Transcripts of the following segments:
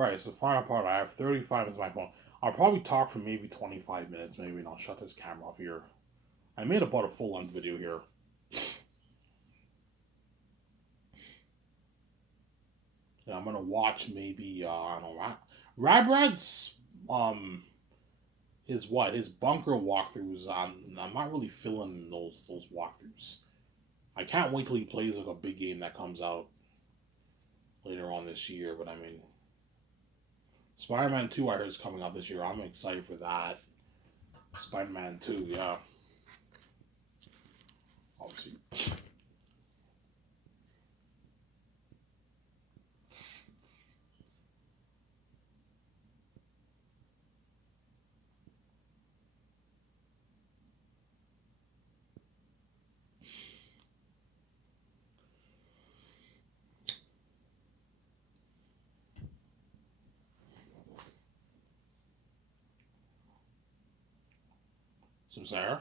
Alright, so final part. I have 35 minutes on my phone. I'll probably talk for maybe 25 minutes, maybe, and I'll shut this camera off here. I made about a full length video here. Yeah, I'm gonna watch maybe, I don't know, Rabrad's, um, his bunker walkthroughs. I'm not really feeling those walkthroughs. I can't wait till he plays like a big game that comes out later on this year, but I mean, Spider-Man 2 I heard is coming out this year. I'm excited for that. Spider-Man 2, yeah. Obviously. Some Sarah?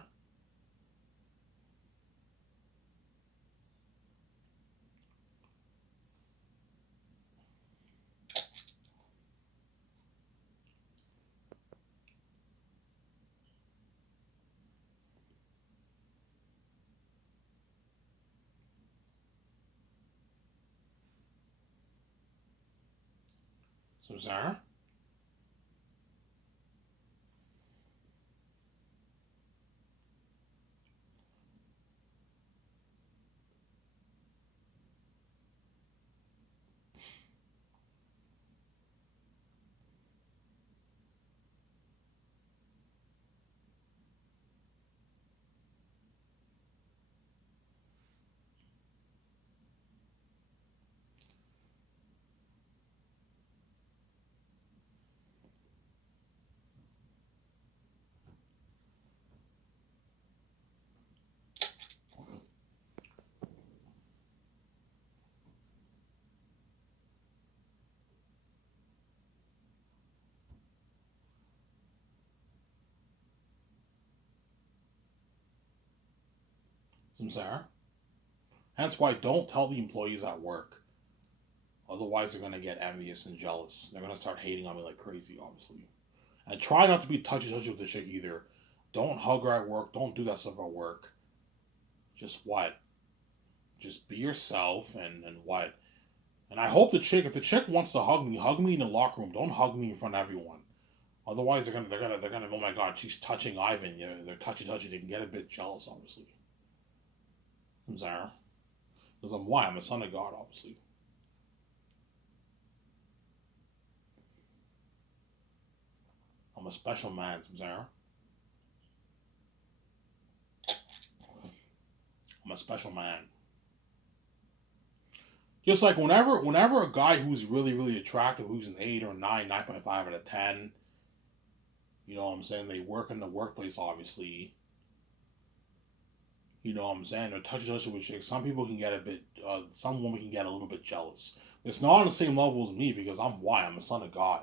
Some Sarah? Some Sarah? That's why don't tell the employees at work. Otherwise, they're gonna get envious and jealous. They're gonna start hating on me like crazy, obviously. And try not to be touchy with the chick either. Don't hug her at work. Don't do that stuff at work. Just what? Just be yourself and what? And I hope if the chick wants to hug me in the locker room. Don't hug me in front of everyone. Otherwise, they're gonna. Oh my God, she's touching Ivan. Yeah, they're touchy. They can get a bit jealous, obviously. I'm Zara. Because I'm why? I'm a son of God, obviously. I'm a special man, Zara. I'm a special man. Just like whenever a guy who's really attractive, who's an 8 or 9, 9.5 out of 10, you know what I'm saying? They work in the workplace, obviously. You know what I'm saying? They're touchy with chicks. Some people can get a bit. Some women can get a little bit jealous. It's not on the same level as me because I'm why I'm a son of God.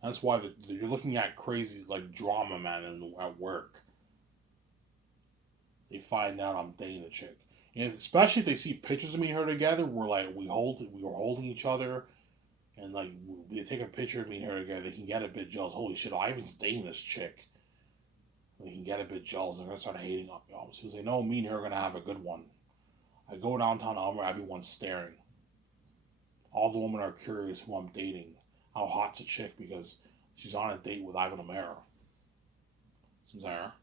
That's why you're looking at crazy like drama man at work. They find out I'm dating the chick, and especially if they see pictures of me and her together, we were holding each other, and like we take a picture of me and her together. They can get a bit jealous. Holy shit, Ivan's dating this chick. They can get a bit jealous. They're gonna start hating on me, obviously, because they know me and her are gonna have a good one. I go downtown Elmer, everyone's staring. All the women are curious who I'm dating. How hot's a chick because she's on a date with Ivan O'Mara. Sarah.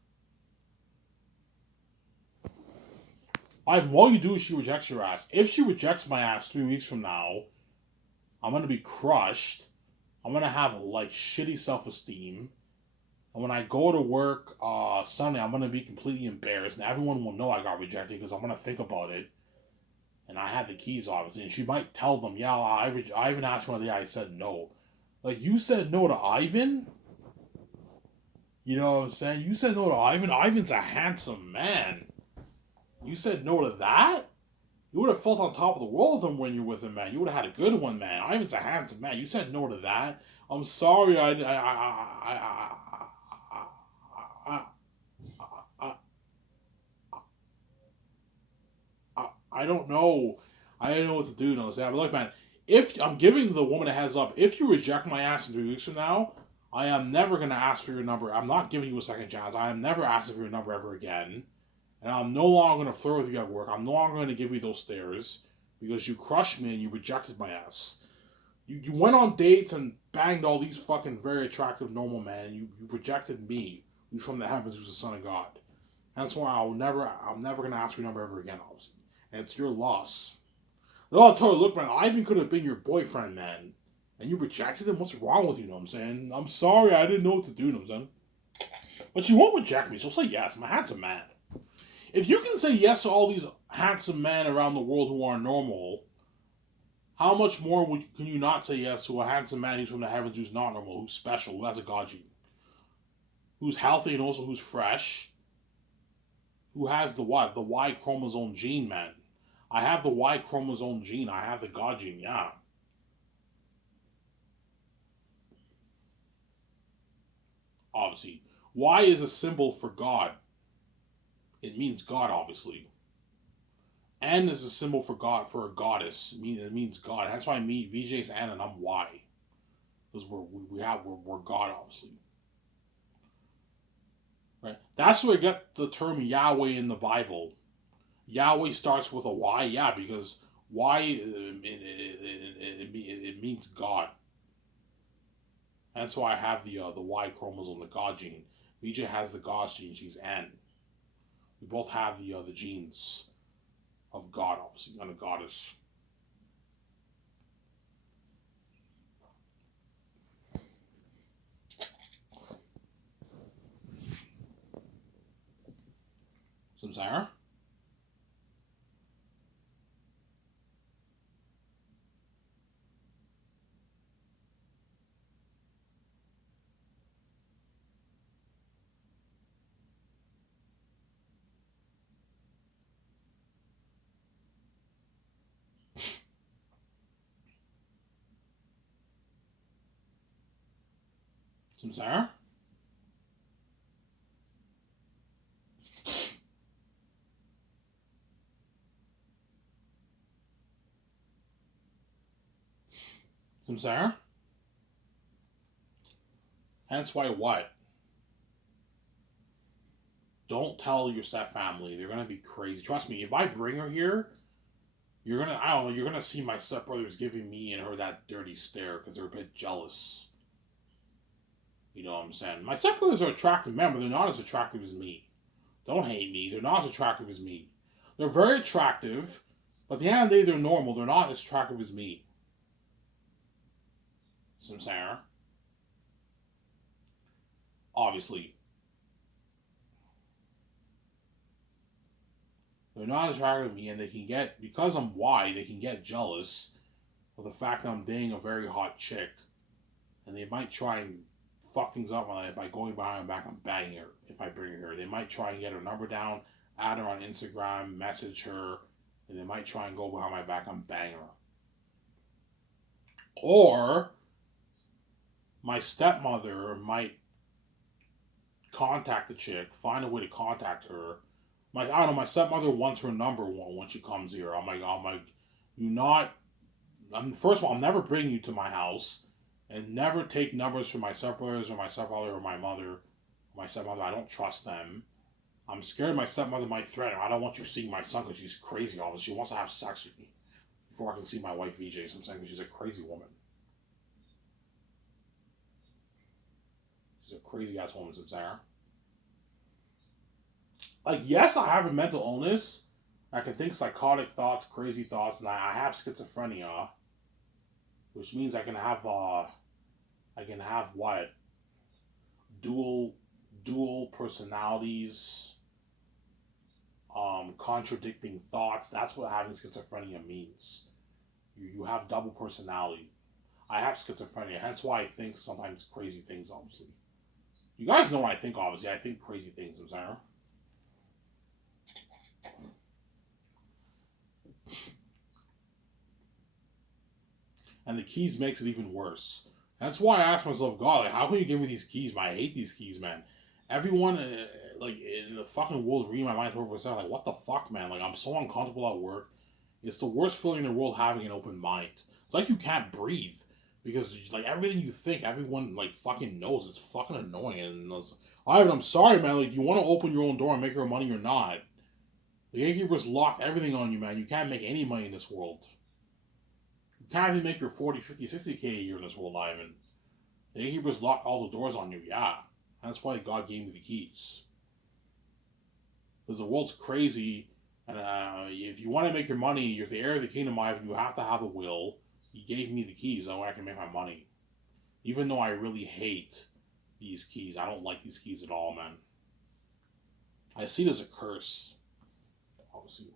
Ivan, what you do is she rejects your ass. If she rejects my ass 3 weeks from now, I'm gonna be crushed. I'm gonna have like shitty self esteem. And when I go to work Sunday, I'm gonna be completely embarrassed, and everyone will know I got rejected because I'm gonna think about it. And I have the keys, obviously, and she might tell them, "Yeah, Ivan asked me the day I said no." Like you said no to Ivan. You know what I'm saying? You said no to Ivan. Ivan's a handsome man. You said no to that? You would have felt on top of the world with him when you're with him, man. You would have had a good one, man. Ivan's a handsome man. You said no to that. I'm sorry. I, I don't know. I don't know what to do. No, but look, man. if I'm giving the woman a heads up, if you reject my ass in 3 weeks from now, I am never gonna ask for your number. I'm not giving you a second chance. I am never asking for your number ever again. And I'm no longer gonna flirt with you at work. I'm no longer gonna give you those stares because you crushed me and you rejected my ass. You went on dates and banged all these fucking very attractive normal men and you rejected me, who's from the heavens, who's the son of God. That's why I'm never gonna ask for your number ever again, obviously. And it's your loss. Then I'll tell her, look, man, I even could have been your boyfriend, man. And you rejected him? What's wrong with you, know what I'm saying? I'm sorry, I didn't know what to do, know what I'm saying? But she won't reject me, she'll say yes. I'm a handsome man. If you can say yes to all these handsome men around the world who are normal, how much more can you not say yes to a handsome man who's from the heavens, who's not normal, who's special, who has a God gene, who's healthy and also who's fresh, who has the what? The Y chromosome gene, man. I have the Y chromosome gene. I have the God gene, yeah. Obviously. Y is a symbol for God. It means God, obviously. N is a symbol for God, for a goddess. It means God. That's why me, VJ's N and I'm Y. Because we're God, obviously. Right? That's where I get the term Yahweh in the Bible. Yahweh starts with a Y, yeah, because Y it means God. That's why I have the Y chromosome, the God gene. VJ has the God gene. She's N. We both have the genes of God, obviously, and a goddess. Samsara? Samsara? Samsara? Hence why what? Don't tell your step family. They're gonna be crazy. Trust me, if I bring her here, I don't know, you're gonna see my stepbrothers giving me and her that dirty stare because they're a bit jealous. You know what I'm saying? My stepbrothers are attractive men, but they're not as attractive as me. Don't hate me. They're not as attractive as me. They're very attractive, but at the end of the day, they're normal. They're not as attractive as me. Samsara. Obviously. They're not as attractive as me, and they can get, because I'm Y, they can get jealous of the fact that I'm dating a very hot chick. And they might try and fuck things up by going behind my back and banging her if I bring her here. They might try and get her number down, add her on Instagram, message her, and they might try and go behind my back and bang her. Or my stepmother might contact the chick, find a way to contact her. I don't know, my stepmother wants her number when she comes here. I'm like, you not. First of all, I'm never bringing you to my house, and never take numbers from my stepbrothers or my stepfather or my mother, or my stepmother. I don't trust them. I'm scared my stepmother might threaten her. I don't want you seeing my son because she's crazy. Obviously, she wants to have sex with me before I can see my wife VJ. So I'm saying she's a crazy woman. She's a crazy ass woman, Sarah. Like, yes, I have a mental illness. I can think psychotic thoughts, crazy thoughts, and I have schizophrenia, which means I can have what? Dual personalities, contradicting thoughts. That's what having schizophrenia means. You have double personality. I have schizophrenia, hence why I think sometimes crazy things, obviously. You guys know what I think, obviously. I think crazy things, I'm sorry. And the keys makes it even worse. That's why I ask myself, God, like, how can you give me these keys, man? I hate these keys, man. Everyone, like, in the fucking world reading my mind 24/7, like, what the fuck, man? Like, I'm so uncomfortable at work. It's the worst feeling in the world having an open mind. It's like you can't breathe because like everything you think, everyone like fucking knows. It's fucking annoying. And it's, Ivan, I'm sorry, man. Like you want to open your own door and make your money or not? The gatekeepers lock everything on you, man. You can't make any money in this world. You can't even make your 40, 50, 60K a year in this world, Ivan. The gatekeepers lock all the doors on you, yeah. That's why God gave me the keys. Because the world's crazy, and if you want to make your money, you're the heir of the kingdom, Ivan, you have to have a will. He gave me the keys, so I can make my money. Even though I really hate these keys. I don't like these keys at all, man. I see it as a curse. Obviously.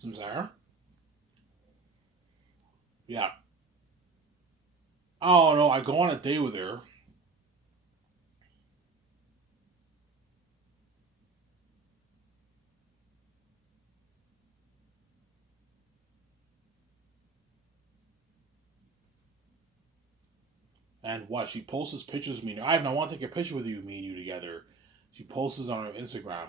Some Sarah? Yeah. Oh no, I go on a date with her. And what? She posts pictures of me. Ivan, I want to take a picture with you, me and you together. She posts on her Instagram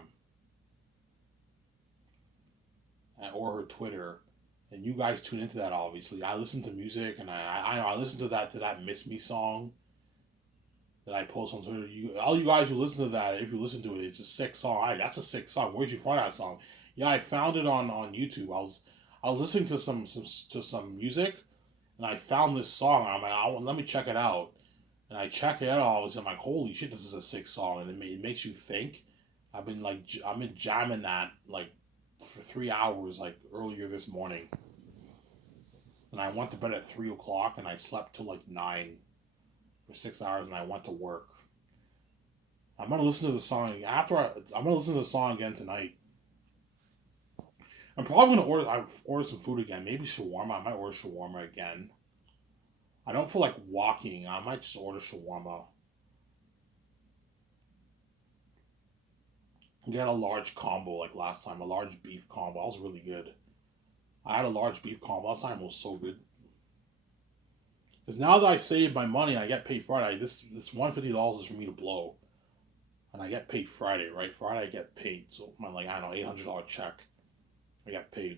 or her Twitter, and you guys tune into that. Obviously, I listen to music, and I listen to that "Miss Me" song that I post on Twitter. All you guys who listen to that, if you listen to it, it's a sick song. That's a sick song. Where'd you find that song? Yeah, I found it on YouTube. I was listening to some music, and I found this song. I'm like, let me check it out. And I check it out. I was I'm like, holy shit, this is a sick song, and it makes you think. I've been jamming that like for 3 hours like earlier this morning, and I went to bed at 3 o'clock, and I slept till like 9 for 6 hours, and I went to work. I'm gonna listen to the song I'm gonna listen to the song again tonight. I'm probably gonna order some food again. Maybe shawarma. I might order shawarma again. I don't feel like walking. I might just order shawarma. Get a large combo like last time. A large beef combo. That was really good. I had a large beef combo last time. It was so good. Because now that I save my money, I get paid Friday. This $150 is for me to blow, and I get paid Friday. Right, Friday I get paid. So my like I don't know $800 check. I got paid.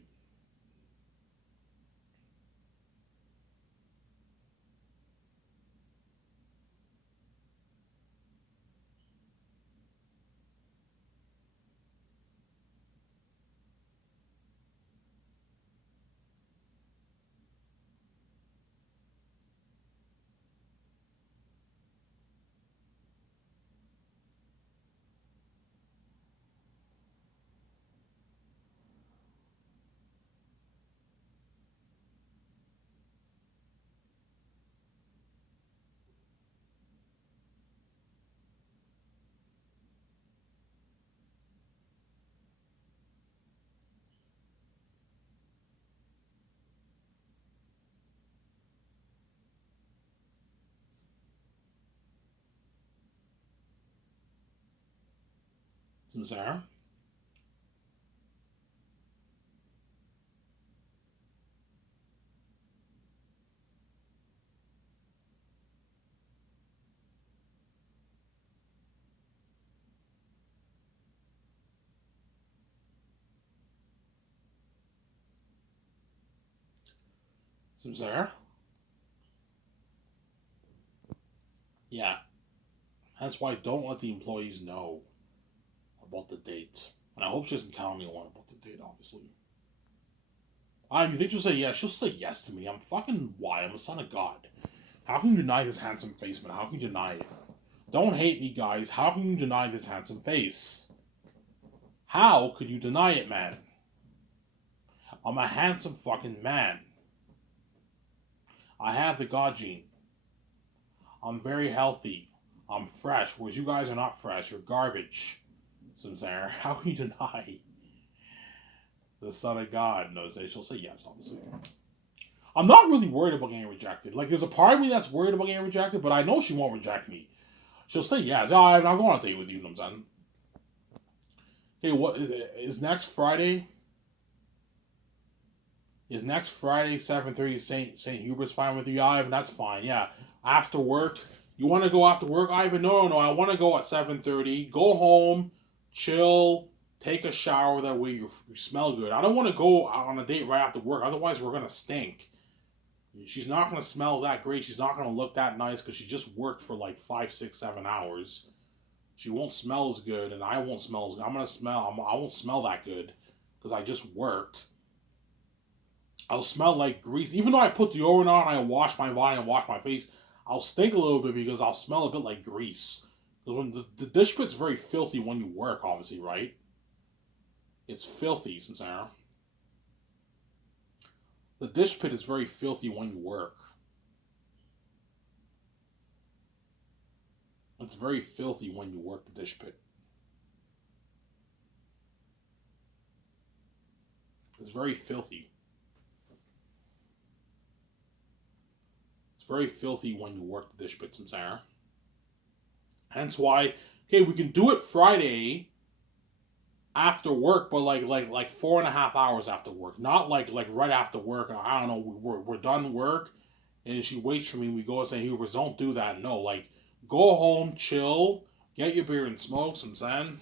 Some Sarah. Some Sarah. Yeah, that's why don't let the employees know about the date. And I hope she doesn't tell me more about the date, obviously. You think she'll say yes? She'll say yes to me. I'm fucking why? I'm a son of God. How can you deny this handsome face, man? How can you deny it? Don't hate me, guys. How can you deny this handsome face? How could you deny it, man? I'm a handsome fucking man. I have the God gene. I'm very healthy. I'm fresh, whereas you guys are not fresh. You're garbage. Sincere. How can you deny the Son of God? No, she'll say yes, obviously. I'm not really worried about getting rejected. Like, there's a part of me that's worried about getting rejected, but I know she won't reject me. She'll say yes. Oh, I'm going on a date with you, you know what I'm saying? Hey, what is next Friday? Is next Friday 7:30 St. Hubert's fine with you, Ivan? That's fine. Yeah, after work. You want to go after work, Ivan? No. I want to go at 7:30. Go home, chill, take a shower. That way you smell good. I don't want to go out on a date right after work. Otherwise, we're gonna stink. She's not gonna smell that great. She's not gonna look that nice because she just worked for like 5, 6, 7 hours. She won't smell as good, and I won't smell as good. I won't smell that good because I just worked. I'll smell like grease. Even though I put deodorant on, I wash my body and wash my face, I'll stink a little bit because I'll smell a bit like grease. Because when the dish pit's very filthy when you work, obviously, right? It's filthy, Sarah. The dish pit is very filthy when you work. It's very filthy when you work the dish pit. It's very filthy. It's very filthy when you work the dish pit, Sarah. Hence why, okay, we can do it Friday after work, but like 4.5 hours after work, not like right after work. I don't know. We're done work, and she waits for me. We go and say, Hubers, don't do that. No, like go home, chill, get your beer and smoke some zen,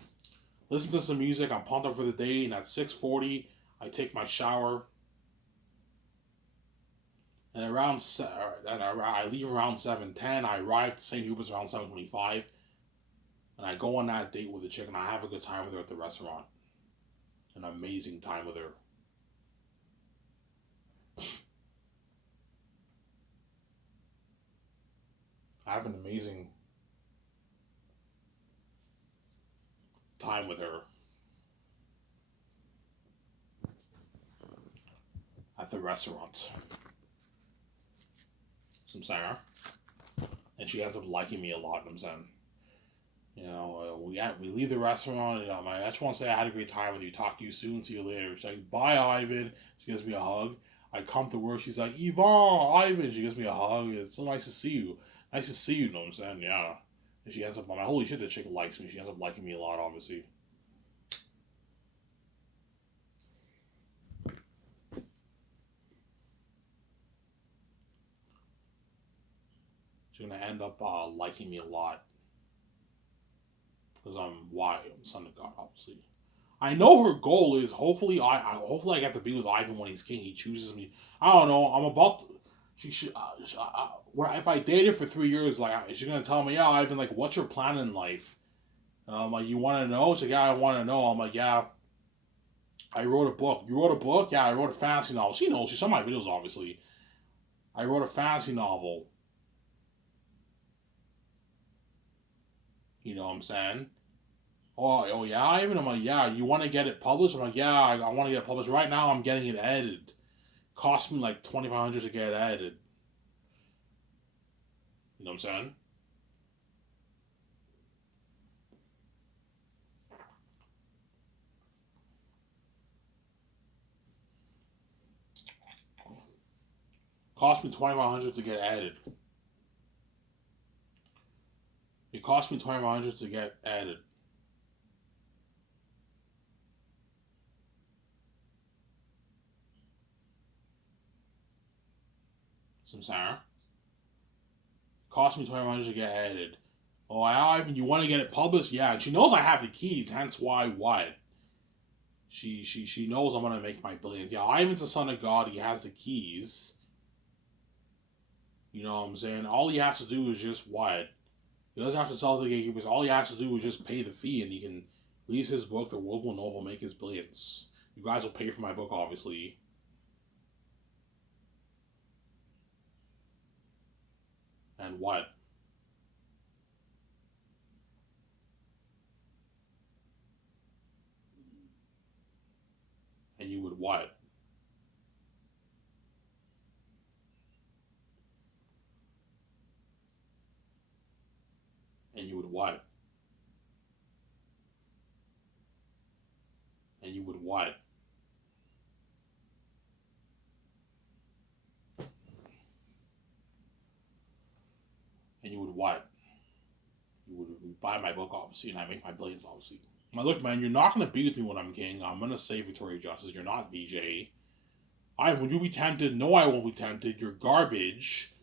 listen to some music. I'm pumped up for the day, and at 6:40, I take my shower, and I leave around 7:10. I arrive to St. Hubert's around 7:25, and I go on that date with the chick, and I have a good time with her at the restaurant. An amazing time with her. I have an amazing time with her at the restaurant. Some Sarah. And she ends up liking me a lot, I'm saying. We leave the restaurant. I just want to say I had a great time with you. Talk to you soon. See you later. She's like, bye, Ivan. She gives me a hug. I come to work. She's like, Yvonne, Ivan. She gives me a hug. It's so nice to see you. Nice to see you, you know what I'm saying? Yeah. And she ends up, I'm like, holy shit, the chick likes me. She ends up liking me a lot, obviously. She's going to end up liking me a lot. Because I'm son of God, obviously. I know her goal is hopefully hopefully I get to be with Ivan when he's king. He chooses me. I don't know. I'm about to, she should. If I date her for 3 years, like she's gonna tell me, yeah, Ivan, like, what's your plan in life? And I'm like, you want to know? She's like, yeah, I want to know. I'm like, yeah. I wrote a book. You wrote a book? Yeah, I wrote a fantasy novel. She knows. She saw my videos, obviously. I wrote a fantasy novel. You know what I'm saying? Oh yeah, Ivan. I'm like, yeah. You want to get it published? I'm like, yeah. I want to get it published right now. I'm getting it edited. Cost me like 2,500 to get it edited. You know what I'm saying? Cost me 2,500 to get added. It cost me 2,500 to get added. Some Sarah. Cost me 2,500 to get added. Oh, Ivan, you want to get it published? Yeah, and she knows I have the keys. Hence why what? She knows I'm gonna make my billions. Yeah, Ivan's the son of God. He has the keys. You know what I'm saying? All he has to do is just what? He doesn't have to sell the gatekeepers. All he has to do is just pay the fee, and he can Reads his book, the world will know he'll make his billions. You guys will pay for my book, obviously. And what? And you would what? And you would what? And you would what? And you would what? You would buy my book, obviously, and I make my billions, obviously. Now, look, man, you're not going to be with me when I'm king. I'm going to say Victoria Justice. You're not VJ. Would you be tempted? No, I won't be tempted. You're garbage.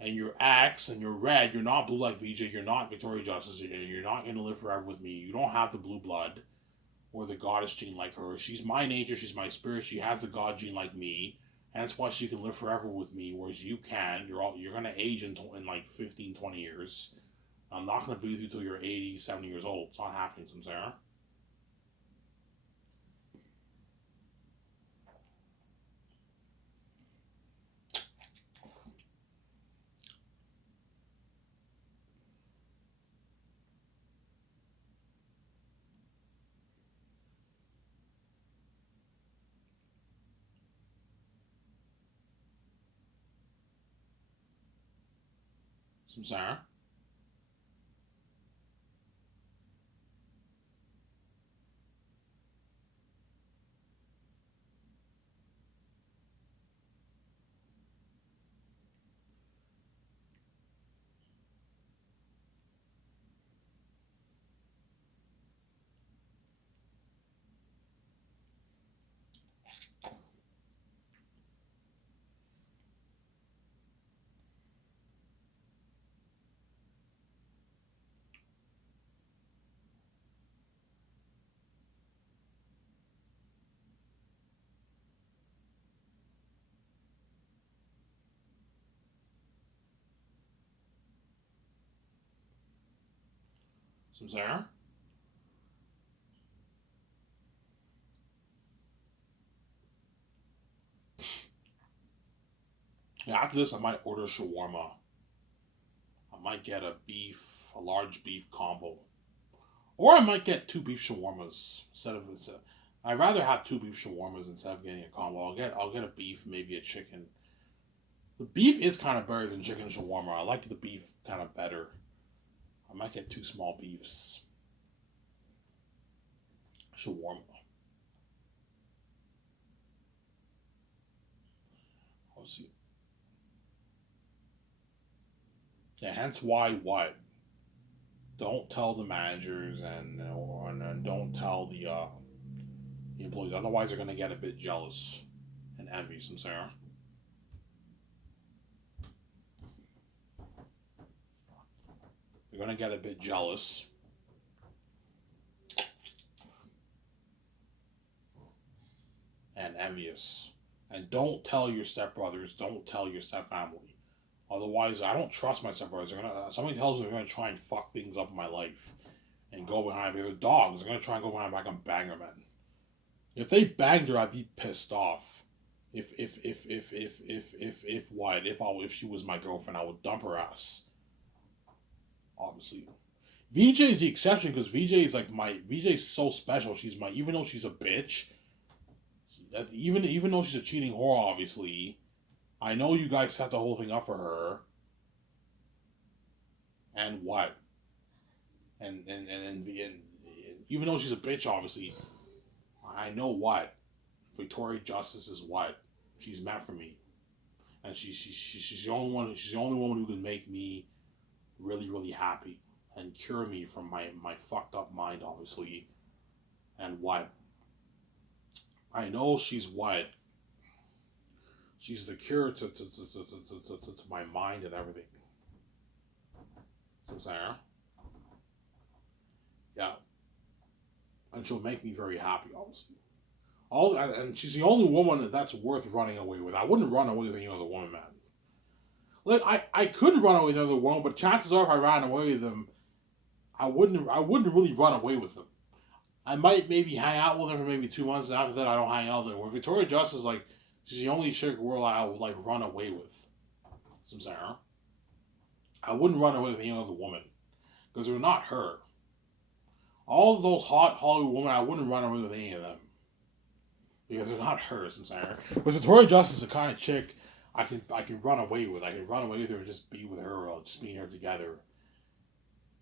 And you're Axe and you're red. You're not blue like VJ. You're not Victoria Justice. You're not going to live forever with me. You don't have the blue blood or the goddess gene like her. She's my nature. She's my spirit. She has the god gene like me. And that's why she can live forever with me, whereas you can. You're going to age in like 15, 20 years. I'm not going to be with you till you're 80, 70 years old. It's not happening, Sarah. Sarah. Sarah. Yeah, after this, I might order shawarma. I might get a large beef combo. Or I might get two beef shawarmas instead of. I'd rather have two beef shawarmas instead of getting a combo. I'll get a beef, maybe a chicken. The beef is kind of better than chicken shawarma. I like the beef kind of better. I might get two small beefs. Shawarma. I'll see. Yeah, hence why what? Don't tell the managers and don't tell the employees. Otherwise, they're gonna get a bit jealous and envious. Sarah. They're gonna get a bit jealous and envious. And don't tell your stepbrothers. Don't tell your stepfamily. Otherwise, I don't trust my stepbrothers. Somebody tells me they're gonna try and fuck things up in my life and go behind me. They're dogs. They're gonna try and go behind my back and bang her, man. If they banged her, I'd be pissed off. If what? If she was my girlfriend, I would dump her ass. Obviously, VJ is the exception because VJ is like my VJ is so special. She's my even though she's a bitch, even though she's a cheating whore, obviously. I know you guys set the whole thing up for her. And what? And even though she's a bitch, obviously, I know what Victoria Justice is. What she's meant for me, and she's the only one. She's the only woman who can make me really really happy and cure me from my fucked up mind, obviously. And what? I know she's what? She's the cure to my mind and everything. So I'm saying, yeah, and she'll make me very happy, obviously. And she's the only woman that's worth running away with. I wouldn't run away with any other woman, man. Like I could run away with another woman, but chances are if I ran away with them, I wouldn't really run away with them. I might maybe hang out with her for maybe 2 months, and after that, I don't hang out with her. Where Victoria Justice, like, she's the only chick where I would like run away with. Some Sarah. I wouldn't run away with any other woman because they're not her. All of those hot Hollywood women, I wouldn't run away with any of them because they're not her. Some Sarah. But Victoria Justice is the kind of chick I can run away with. I can run away with her and just be with her, or just me and her together.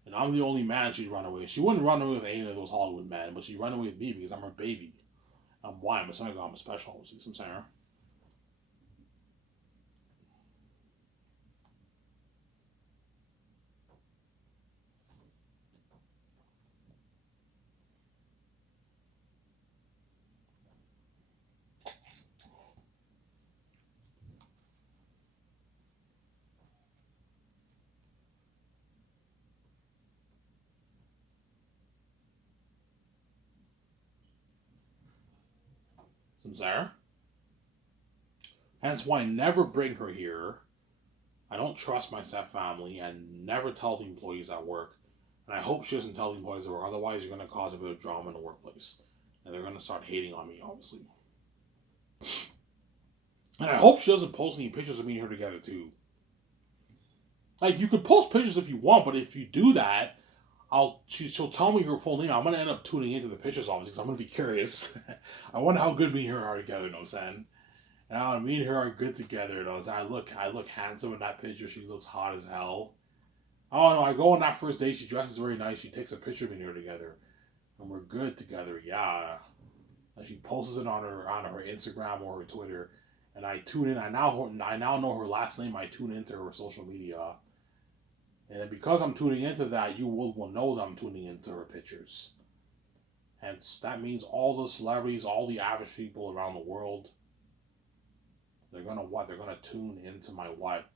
And I'm the only man she'd run away with. She wouldn't run away with any of those Hollywood men, but she'd run away with me because I'm her baby. I'm why I'm a son. I'm a special. See some Sarah. Some Sarah. Hence why I never bring her here. I don't trust my step family and never tell the employees at work. And I hope she doesn't tell the employees at work, otherwise you're going to cause a bit of drama in the workplace. And they're going to start hating on me, obviously. And I hope she doesn't post any pictures of me and her together, too. Like, you could post pictures if you want, but if you do that, she'll tell me her full name. I'm going to end up tuning into the pictures, obviously, because I'm going to be curious. I wonder how good me and her are together, you know what I'm saying? And me and her are good together, you know. So I look handsome in that picture. She looks hot as hell. I don't know. I go on that first date. She dresses very nice. She takes a picture of me and her together, and we're good together. Yeah. And she posts it on her Instagram or her Twitter, and I tune in. I now know her last name. I tune into her social media, and because I'm tuning into that, you will know that I'm tuning into her pictures. Hence, that means all the celebrities, all the average people around the world, they're gonna what? They're gonna tune into my what?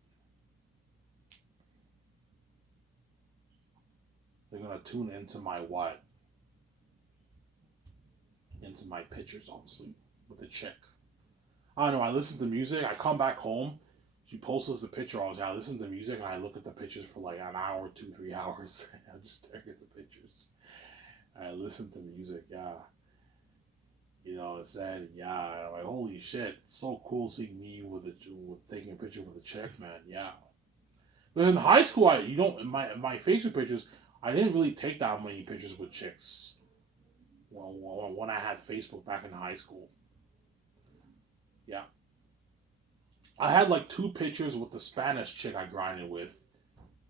They're gonna tune into my what? Into my pictures, obviously, with the chick. I don't know. I listen to music. I come back home. She posts the picture. I listen to music and I look at the pictures for like an hour, 2, 3 hours. I'm just staring at the pictures. And I listen to music. Yeah, it said, yeah. And I'm like, holy shit! It's so cool seeing me with taking a picture with a chick, man. Yeah. But in high school, in my Facebook pictures, I didn't really take that many pictures with chicks. When I had Facebook back in high school, yeah, I had like 2 pictures with the Spanish chick I grinded with.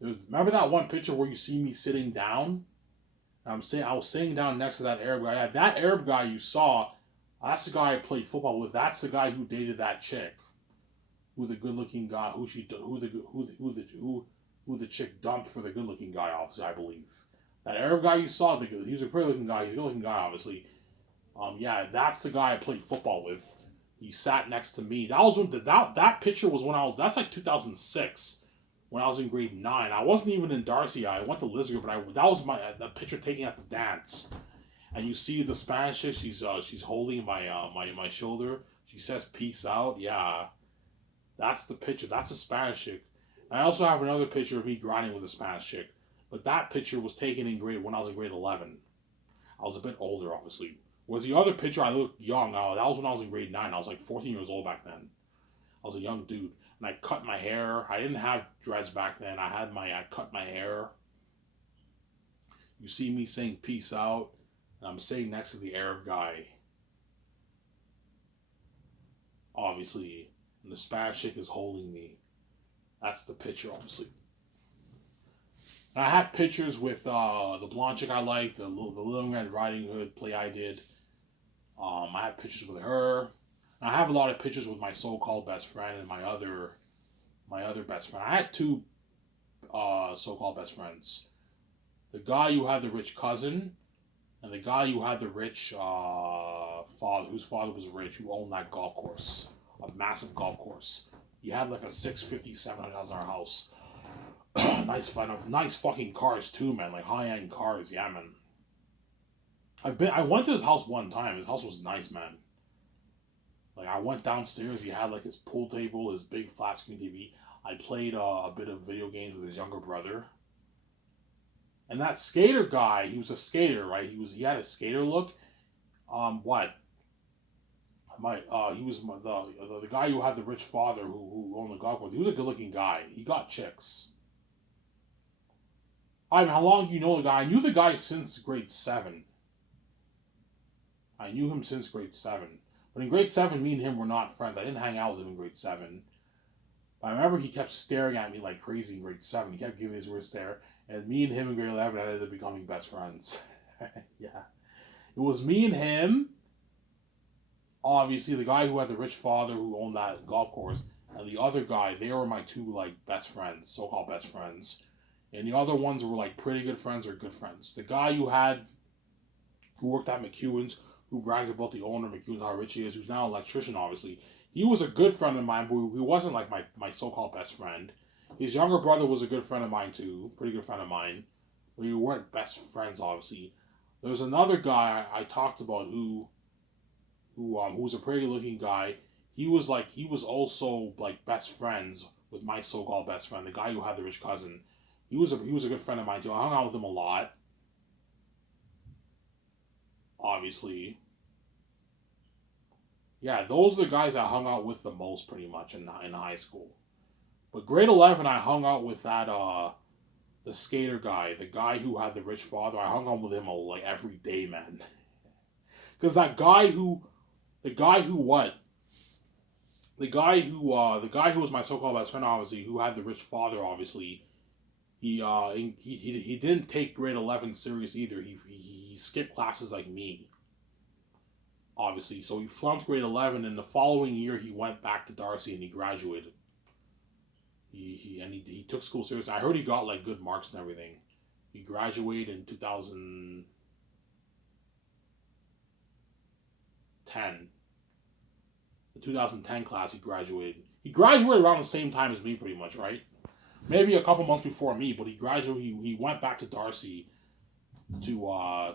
Remember that one picture where you see me sitting down? I was sitting down next to that Arab guy. Yeah, that Arab guy you saw, that's the guy I played football with. That's the guy who dated that chick, who the good-looking guy, who the chick dumped for the good-looking guy. Obviously, I believe that Arab guy you saw. He's a pretty-looking guy. He's a good-looking guy, obviously. Yeah, that's the guy I played football with. He sat next to me. That was when that picture was when I was. That's like 2006, when I was in grade 9. I wasn't even in Darcy. I went to Lisgar, but that was the picture taken at the dance. And you see the Spanish chick. She's holding my shoulder. She says peace out. Yeah, that's the picture. That's a Spanish chick. I also have another picture of me grinding with a Spanish chick, but that picture was taken when I was in grade 11. I was a bit older, obviously. Was the other picture I looked young. That was when I was in grade 9. I was like 14 years old back then. I was a young dude, and I cut my hair. I didn't have dreads back then. I cut my hair. You see me saying peace out, and I'm sitting next to the Arab guy, obviously, and the Spanish chick is holding me. That's the picture, obviously. And I have pictures with the blonde chick I like, the Little Red Riding Hood play I did. I have pictures with her. I have a lot of pictures with my so-called best friend and my other best friend. I had 2 so-called best friends. The guy who had the rich cousin, and the guy who had the rich father, whose father was rich, who owned that golf course, a massive golf course. He had like a 650, $700,000 house. Nice fucking cars too, man. Like high-end cars, yeah, man. I went to his house one time. His house was nice, man. Like I went downstairs. He had like his pool table, his big flat screen TV. I played a bit of video games with his younger brother, And that skater guy, he was a skater, right? He had a skater look. What? He was the guy who had the rich father who owned the golf course. He was a good looking guy. He got chicks. I mean, how long do you know the guy? I knew the guy since grade 7. I knew him since grade 7. But in grade 7, me and him were not friends. I didn't hang out with him in grade 7. But I remember he kept staring at me like crazy in grade 7. He kept giving me his weird stare. And me and him in grade 11 ended up becoming best friends. Yeah. It was me and him, obviously, the guy who had the rich father who owned that golf course, and the other guy, they were my two, like, best friends, so-called best friends. And the other ones were, like, pretty good friends or good friends. The guy who worked at McEwen's, who brags about the owner of McEwen's, how rich he is, who's now an electrician, obviously. He was a good friend of mine, but he wasn't like my so-called best friend. His younger brother was a good friend of mine too, pretty good friend of mine. But we weren't best friends, obviously. There was another guy I talked about who was a pretty looking guy. He was also like best friends with my so-called best friend, the guy who had the rich cousin. He was a good friend of mine too. I hung out with him a lot, obviously. Yeah, those are the guys I hung out with the most, pretty much in high school. But grade 11, I hung out with that the skater guy, the guy who had the rich father. I hung out with him like every day, man. Because the guy who what? The guy who was my so-called best friend, obviously, who had the rich father, obviously. He didn't take grade 11 serious either. He skipped classes like me, obviously. So he flunked grade 11, and the following year he went back to Darcy and he graduated. He took school seriously. I heard he got like good marks and everything. He graduated in 2010. The 2010 class he graduated. He graduated around the same time as me, pretty much, right? Maybe a couple months before me, but he graduated. He went back to Darcy to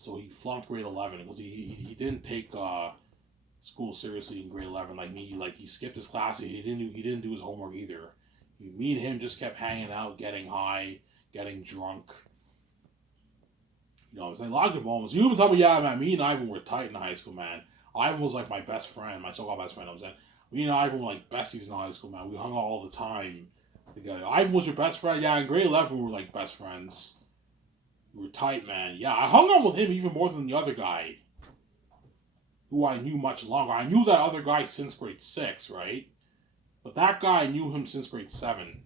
so he flunked grade 11 because he didn't take school seriously in grade 11 like me. Like he skipped his classes. He didn't do his homework either. Me and him just kept hanging out, getting high, getting drunk. You know what I'm saying? A lot of good moments. You even tell me, yeah, man, me and Ivan were tight in high school, man. Ivan was like my best friend, my so-called best friend, I'm saying. Me and Ivan were like besties in high school, man. We hung out all the time together. Ivan was your best friend? Yeah, in grade 11 we were like best friends. We were tight, man. Yeah, I hung out with him even more than the other guy, who I knew much longer. I knew that other guy since grade 6, right? But that guy, I knew him since grade 7.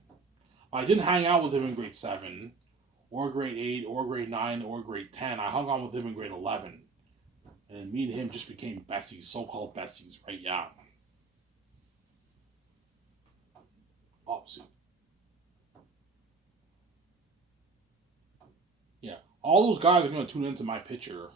I didn't hang out with him in grade 7, or grade 8, or grade 9, or grade 10. I hung out with him in grade 11. And then me and him just became besties, so-called besties, right? Yeah. Obviously. Yeah. All those guys are going to tune into my picture